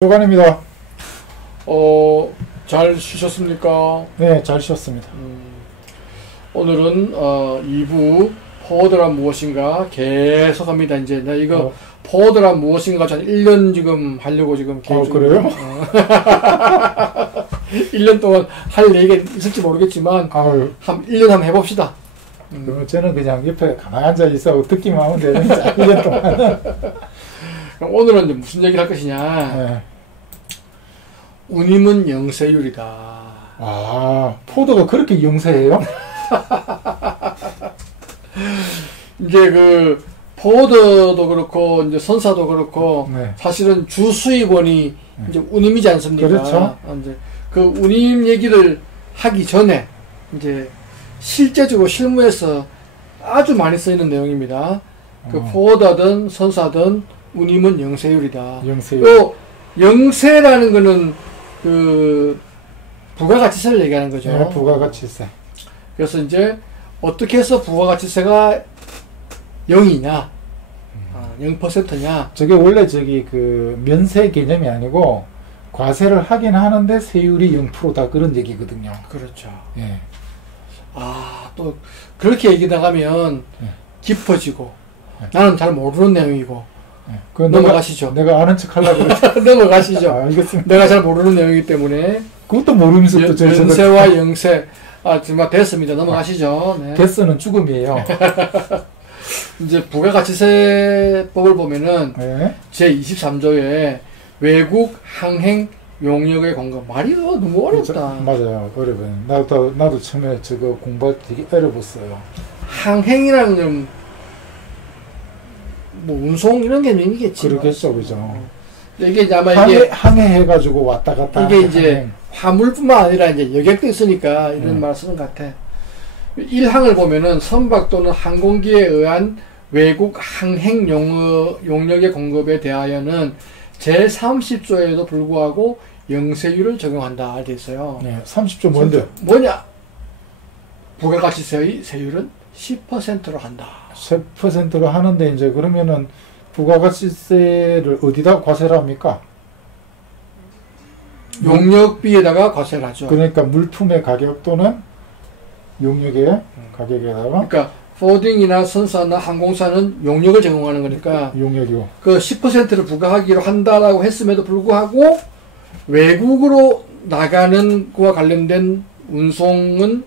조관입니다. 잘 쉬셨습니까? 네, 잘 쉬었습니다. 오늘은 2부 포워드란 무엇인가 계속 합니다. 이제 나 이거 포워드란 무엇인가 한 1년 지금 하려고 지금 계획 중입니다. 그래요? 1년 동안 할 얘기가 있을지 모르겠지만 한 1년 한번 해봅시다. 저는 그냥 옆에 가만히 앉아 있어 듣기만 하면 되는데 1년 동안. 그럼 오늘은 이제 무슨 얘기를 할 것이냐? 네. 운임은 영세율이다. 아, 포도가 그렇게 영세해요? 이제 그 포워드도 그렇고 이제 선사도 그렇고 네. 사실은 주 수익원이 이제 운임이지 않습니까? 그렇죠. 이제 그 운임 얘기를 하기 전에 이제 실제적으로 실무에서 아주 많이 쓰이는 내용입니다. 그 포워드든 선사든 운임은 영세율이다. 영세율. 또 영세라는 거는 그 부가가치세를 얘기하는 거죠. 네, 부가가치세. 그래서 이제 어떻게 해서 부가가치세가 0이냐, 0%냐. 저게 원래 그 면세 개념이 아니고 과세를 하긴 하는데 세율이 0%다 그런 얘기거든요. 그렇죠. 예. 또 그렇게 얘기 나가면 깊어지고 나는 잘 모르는 내용이고 넘어가시죠. 내가 아는 척 하려고 그랬죠. 넘어가시죠. 알겠습니다. 내가 잘 모르는 내용이기 때문에 그것도 모르면서 또 연세와 영세 정말 됐습니다. 넘어가시죠. 네. 개수는 죽음이에요. 이제 부가가치세법을 보면은 네. 제23조에 외국 항행 용역의 공급 말이 너무 어렵다. 맞아요, 어려워요. 나도 처음에 저거 공부할 때 되게 어려웠어요. 항행이라는 건 뭐 운송 이런 개념이겠지. 그렇겠죠, 그죠. 이게 아마 항해해가지고 왔다 갔다. 이게 이제 화물뿐만 아니라 이제 여객도 있으니까 이런 말 쓰는 것 같아. 1항을 보면은 선박 또는 항공기에 의한 외국 항행 용역의 공급에 대하여는 제30조에도 불구하고 영세율을 적용한다 돼 있어요. 네, 30조 뭔데? 뭐냐? 부가가치세의 세율은 10%로 한다. 10%로 하는데 이제 그러면은 부가가치세를 어디다 과세를 합니까? 용역비에다가 과세를 하죠. 그러니까 물품의 가격 또는 용역의 가격에다가. 그러니까 포딩이나 선사나 항공사는 용역을 제공하는 거니까 용역이요. 그 10%를 부과하기로 한다라고 했음에도 불구하고 외국으로 나가는 거와 관련된 운송은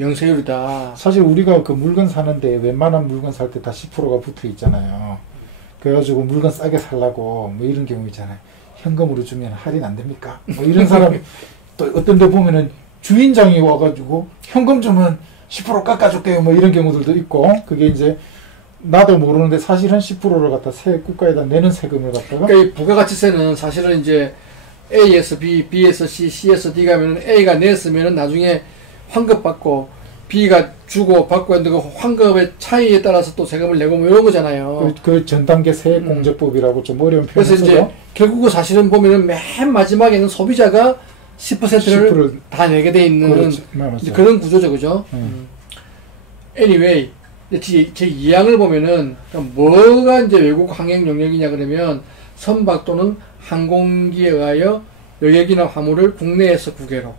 영세율이다. 사실 우리가 그 물건 사는데 웬만한 물건 살 때 다 10%가 붙어 있잖아요. 그래가지고 물건 싸게 살라고 뭐 이런 경우 있잖아요. 현금으로 주면 할인 안 됩니까? 뭐 이런 사람이 또 어떤 데 보면은 주인장이 와가지고 현금 주면 10% 깎아줄게요. 뭐 이런 경우들도 있고, 그게 이제 나도 모르는데 사실은 10%를 갖다 국가에다 내는 세금을 갖다가. 그러니까 이 부가가치세는 사실은 이제 A에서 B, B에서 C, C에서 D 가면은 A가 냈으면은 나중에 환급 받고 B가 주고 받고 했는데 그 환급의 차이에 따라서 또 세금을 내고 뭐 이런 거잖아요. 그 전 단계 세액공제법이라고 좀 어려운 표현을 그래서 이제 결국은 사실은 보면은 맨 마지막에는 소비자가 10%를 다 내게 돼 있는 그런 구조죠, 그죠? Anyway, 제 2항을 보면은 뭐가 이제 외국 항행 용역이냐 그러면 선박 또는 항공기에 의하여 여객이나 화물을 국내에서 국외로,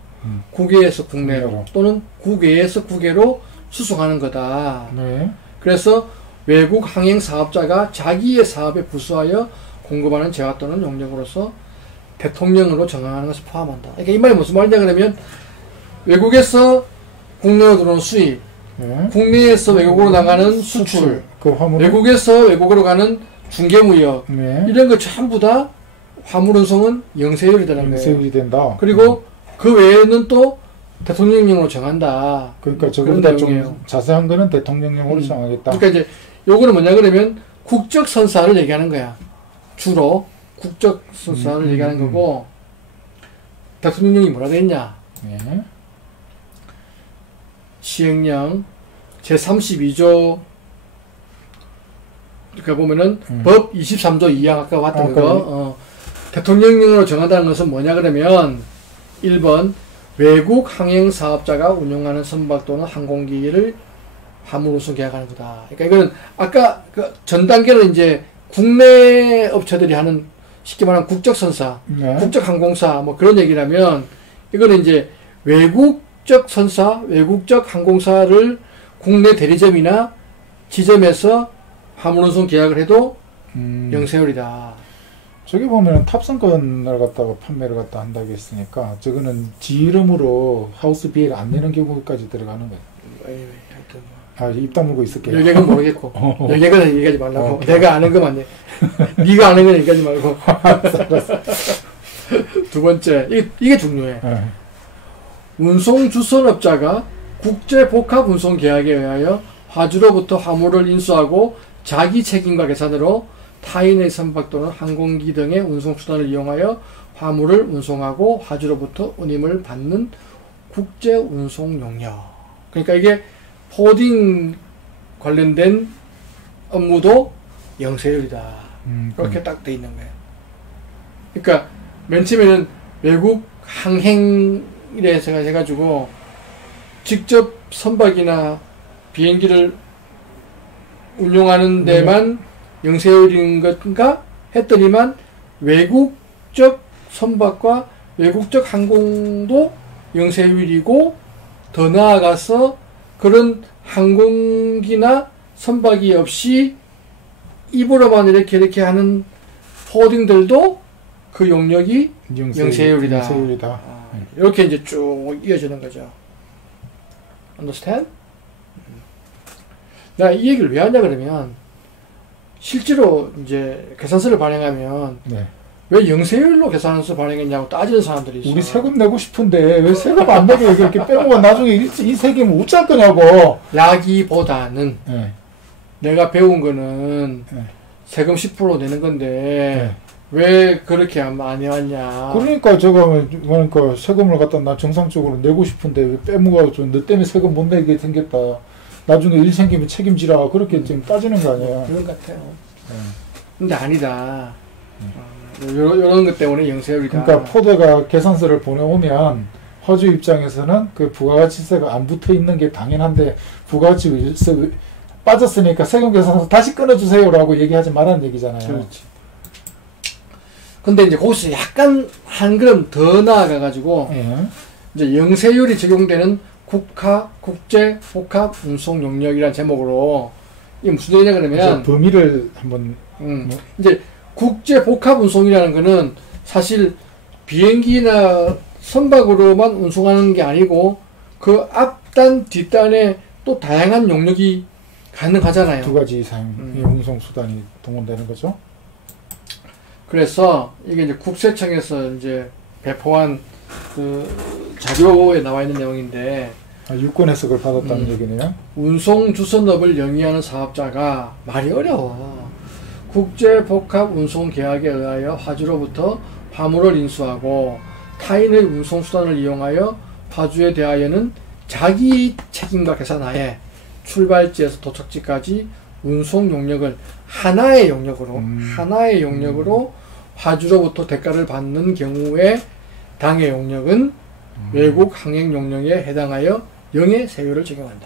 국외에서 국내로 또는 국외에서 국외로 수송하는 거다. 네. 그래서 외국 항행 사업자가 자기의 사업에 부수하여 공급하는 재화 또는 용역으로서 대통령으로 정하는 것을 포함한다. 그러니까 이 말이 무슨 말이냐 그러면 외국에서 국내로 들어오는 수입, 국내에서 외국으로 나가는 수출, 외국에서 외국으로 가는 중개무역 이런 거 전부 다 화물운송은 영세율이라는 거예요. 영세율이 된다. 그리고 그 외에는 또 대통령령으로 정한다. 그러니까 저거보다 좀 자세한 거는 대통령령으로 정하겠다. 그러니까 이제 요거는 뭐냐 그러면 국적 선사를 얘기하는 거야. 주로 국적 선사를 얘기하는 거고, 대통령령이 뭐라 되었냐? 시행령 제32조 그러니까 보면은 법 23조 2항 아까 봤던 거 대통령령으로 정한다는 것은 뭐냐 그러면 1번 외국 항행 사업자가 운영하는 선박 또는 항공기를 화물운송 계약하는 거다. 그러니까 이거는 아까 그 전 단계는 이제 국내 업체들이 하는 쉽게 말하면 국적선사, 네. 국적항공사 뭐 그런 얘기라면 이거는 이제 외국적 선사, 외국적 항공사를 국내 대리점이나 지점에서 화물운송 계약을 해도 영세율이다. 저기 보면 탑승권을 갖다가 판매를 갖다 한다고 했으니까 저거는 지 이름으로 하우스 비엘 안 내는 경우까지 들어가는 거예요. 하여튼 아, 입 다물고 있을게요. 여객은 모르겠고 여객은 얘기하지 말라고. 오케이. 내가 아는 것만 해. 네가 아는 건 얘기하지 말고. 두 번째, 이게 중요해. 네. 운송주선업자가 국제복합운송계약에 의하여 화주로부터 화물을 인수하고 자기 책임과 계산으로 타인의 선박 또는 항공기 등의 운송수단을 이용하여 화물을 운송하고 화주로부터 운임을 받는 국제운송용역. 그러니까 이게 포딩 관련된 업무도 영세율이다. 그렇게 딱 돼 있는 거예요. 그러니까 맨 처음에는 외국 항행이라 해가지고 직접 선박이나 비행기를 운용하는 데만 영세율인 것인가 했더니만 외국적 선박과 외국적 항공도 영세율이고 더 나아가서 그런 항공기나 선박이 없이 입으로만 이렇게 하는 포딩들도 그 용역이 영세율이다. 영세율이다. 이렇게 이제 쭉 이어지는 거죠. Understand? 내가 이 얘기를 왜 하냐 그러면 실제로 이제 계산서를 발행하면 네. 왜 영세율로 계산서 발행했냐고 따지는 사람들이 있어. 우리 세금 내고 싶은데 왜 세금 안 내고 이렇게 빼먹어 나중에 이 세금 어쩔 거냐고. 야기보다는 네. 내가 배운 거는 네. 세금 10% 내는 건데 네. 왜 그렇게 안 해왔냐. 그러니까 제가 그러니까 세금을 갖다 나 정상적으로 내고 싶은데 왜 빼먹어가지고 너 때문에 세금 못 내게 생겼다. 나중에 일 생기면 책임지라. 그렇게 지금 따지는 거 아니에요. 그런 것 같아요. 네. 근데 아니다. 요런 것 때문에 영세율이다. 그러니까 포대가 계산서를 보내오면 화주 입장에서는 그 부가가치세가 안 붙어 있는 게 당연한데 부가가치 빠졌으니까 세금 계산서 다시 끊어주세요라고 얘기하지 말라는 얘기잖아요. 그렇지. 근데 이제 거기서 약간 한 걸음 더 나아가가지고 예. 이제 영세율이 적용되는 국제 복합 운송 용역이라는 제목으로 이게 무슨 얘기냐 그러면 범위를 한번 이제 국제 복합 운송이라는 거는 사실 비행기나 선박으로만 운송하는 게 아니고 그 앞단 뒷단에 또 다양한 용역이 가능하잖아요. 두 가지 이상의 운송 수단이 동원되는 거죠. 그래서 이게 이제 국세청에서 이제 배포한 그 자료에 나와 있는 내용인데 유권 해석을 받았다는 얘기네요. 운송 주선업을 영위하는 사업자가 말이 어려워. 국제 복합 운송 계약에 의하여 화주로부터 화물을 인수하고 타인의 운송 수단을 이용하여 화주에 대하여는 자기 책임과 계산하에 출발지에서 도착지까지 운송 용역을 하나의 용역으로 화주로부터 대가를 받는 경우에 당해 용역은 외국 항행 용역에 해당하여 영해세율을 적용한다.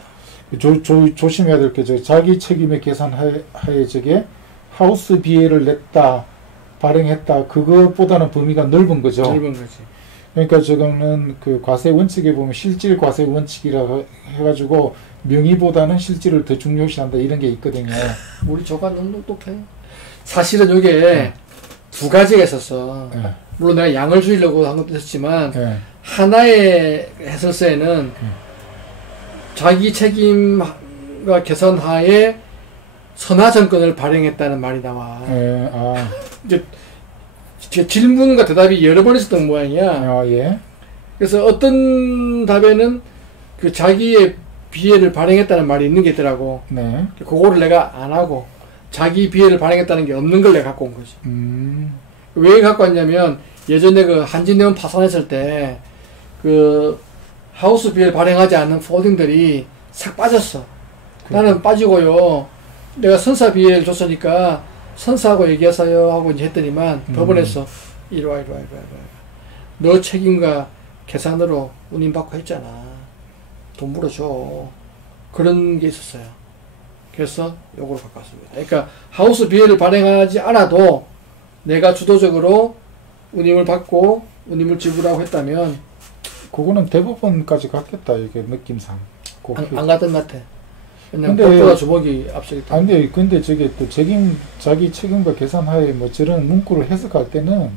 조심해야 될 게 자기 책임의 계산하에 저게 하우스 비엘을 냈다, 발행했다, 그것보다는 범위가 넓은 거죠. 넓은 거지. 그러니까 지금은 그 과세 원칙에 보면 실질 과세 원칙이라고 해가지고 명의보다는 실질을 더 중요시한다 이런 게 있거든요. 우리 조가 너무 똑똑해. 사실은 이게 두 가지가 있었어. 물론 내가 양을 줄이려고 한 것도 있었지만 하나의 해설서에는 자기 책임과 계산하에 선화증권을 발행했다는 말이 나와. 이제 질문과 대답이 여러 번 있었던 모양이야. 예. 그래서 어떤 답에는 그 자기의 비해를 발행했다는 말이 있는 게 있더라고. 네. 그거를 내가 안 하고 자기 비해를 발행했다는 게 없는 걸 내가 갖고 온 거지. 왜 갖고 왔냐면 예전에 그 한진네온 파산했을 때 그 하우스 비해를 발행하지 않는 포딩들이 싹 빠졌어. 나는 빠지고요. 내가 선사 비해를 줬으니까 선사하고 얘기하세요 하고 이제 했더니만 법원에서 이리 와. 너 책임과 계산으로 운임받고 했잖아. 돈 물어줘. 그런 게 있었어요. 그래서 요걸 바꿨습니다. 그러니까 하우스 비해를 발행하지 않아도 내가 주도적으로 운임을 받고 운임을 지불하고 했다면 그거는 대부분까지 갔겠다 이게 느낌상. 안 갔던 것 같아. 왜냐면 근데- 법보다 주먹이 앞서기 때문에. 아니 근데 저게 또 자기 책임과 계산하에 뭐 저런 문구를 해석할 때는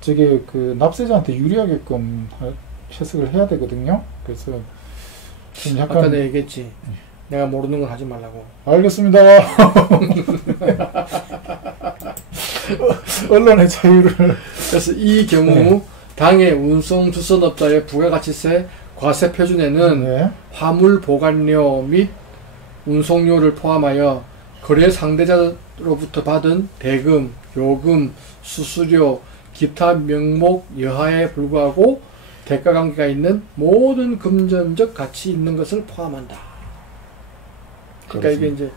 저게 그 납세자한테 유리하게끔 해석을 해야 되거든요. 그래서 좀 아까 약간 내가 얘기했지. 내가 모르는 건 하지 말라고. 알겠습니다. 언론의 자유를 그래서 이 경우 네. 당해 운송 주선업자의 부가가치세 과세 표준에는 네. 화물 보관료 및 운송료를 포함하여 거래 상대자로부터 받은 대금, 요금, 수수료, 기타 명목 여하에 불구하고 대가관계가 있는 모든 금전적 가치 있는 것을 포함한다. 그러니까 이게 이제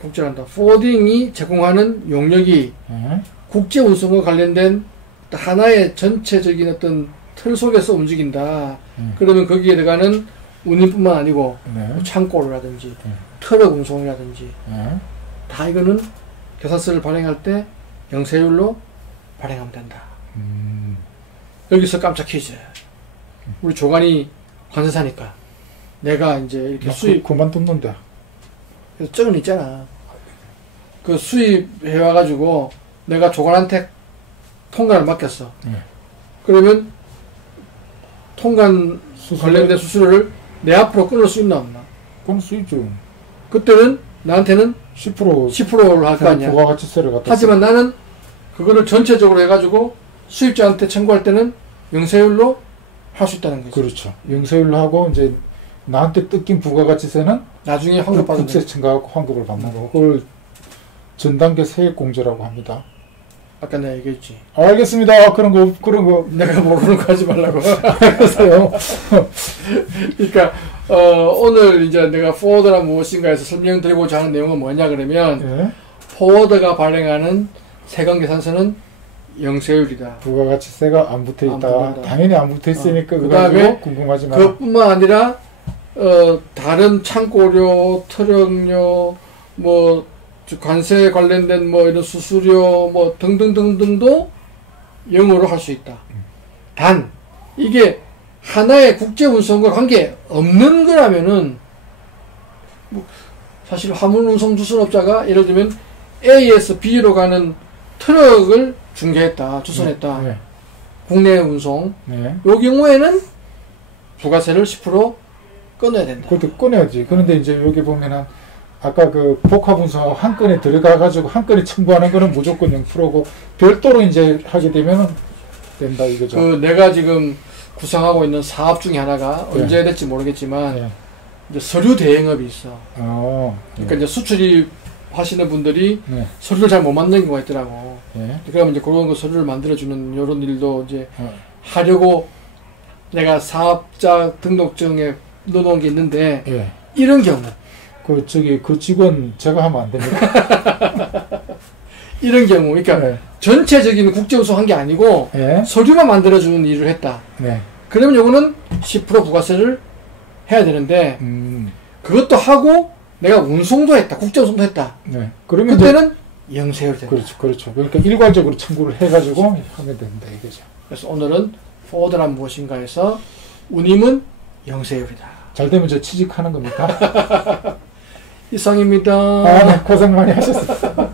국제란다. 포워딩이 제공하는 용역이 네. 국제 운송과 관련된 하나의 전체적인 어떤 틀 속에서 움직인다. 그러면 거기에 들어가는 운임뿐만 아니고 네. 창고라든지 네. 트럭 운송이라든지 네. 다 이거는 계산서를 발행할 때 영세율로 발행하면 된다. 여기서 깜짝 퀴즈. 우리 조간이 관세사니까 내가 이제 이렇게 수입 그만뒀는데. 그래서 적은 있잖아. 그 수입해 와가지고 내가 조간한테 통관을 맡겼어. 네. 그러면 통관 관련된 수수료를 내 앞으로 끊을 수 있나 없나? 그럼 수입죠. 그때는 나한테는 10% 10%를 할 거 아니야. 부가가치세를 갖다. 하지만 나는 그거를 전체적으로 해가지고 수입자한테 청구할 때는 영세율로 할 수 있다는 거지. 그렇죠. 영세율로 하고 이제 나한테 뜯긴 부가가치세는 나중에 환급 받는 거지. 국세청가하고 환급을 받는 거고 그걸 전단계 세액공제라고 합니다. 아까 내가 얘기했지. 알겠습니다. 그런 거 내가 모르는 거 하지 말라고. 하세요. 그러니까 오늘 이제 내가 포워드가 무엇인가에서 설명드리고자 하는 내용은 뭐냐 그러면 예. 포워드가 발행하는 세금계산서는 영세율이다. 부가가치세가 안 붙어 안 있다. 붙어있다. 당연히 안 붙어 있으니까 그거 그다음에 가지고 궁금하지만 그뿐만 아니라 다른 창고료, 트럭료, 뭐 관세 관련된 뭐 이런 수수료 뭐 등등등등도 영어로 할 수 있다. 단 이게 하나의 국제 운송과 관계 없는 거라면은 뭐 사실 화물 운송 주선업자가 예를 들면 A에서 B로 가는 트럭을 중개했다, 주선했다. 네. 국내 운송. 네. 요 경우에는 부가세를 10% 끊어야 된다. 그것도 꺼내야지. 그런데 이제 여기 보면은 아까 그 복합운송 한 건에 들어가가지고 한 건에 첨부하는 거는 무조건 0%고 별도로 이제 하게 되면은 된다 이거죠. 그 내가 지금 구상하고 있는 사업 중에 하나가 네. 언제 될지 모르겠지만 네. 이제 서류 대행업이 있어. 그러니까 네. 이제 수출입 하시는 분들이 네. 서류를 잘 못 만드는 경우가 있더라고. 네. 그러면 이제 그런 거 서류를 만들어주는 이런 일도 이제 어. 하려고 내가 사업자 등록증에 넣어놓은 게 있는데 예. 이런 경우 그 직원 제가 하면 안 됩니까? 이런 경우 그러니까 네. 전체적인 국제운송 한 게 아니고 예. 서류만 만들어주는 일을 했다. 네. 그러면 요거는 10% 부가세를 해야 되는데 그것도 하고 내가 운송도 했다. 국제운송도 했다. 네. 그러면 이제 그때는 영세율이 된다. 그렇죠. 그러니까 일괄적으로 청구를 해가지고 하면 된다 이거죠. 그래서 오늘은 포워드란 무엇인가에서 운임은 영세율이다. 잘 되면 저 취직하는 겁니까? 이상입니다. 아, 네. 고생 많이 하셨습니다.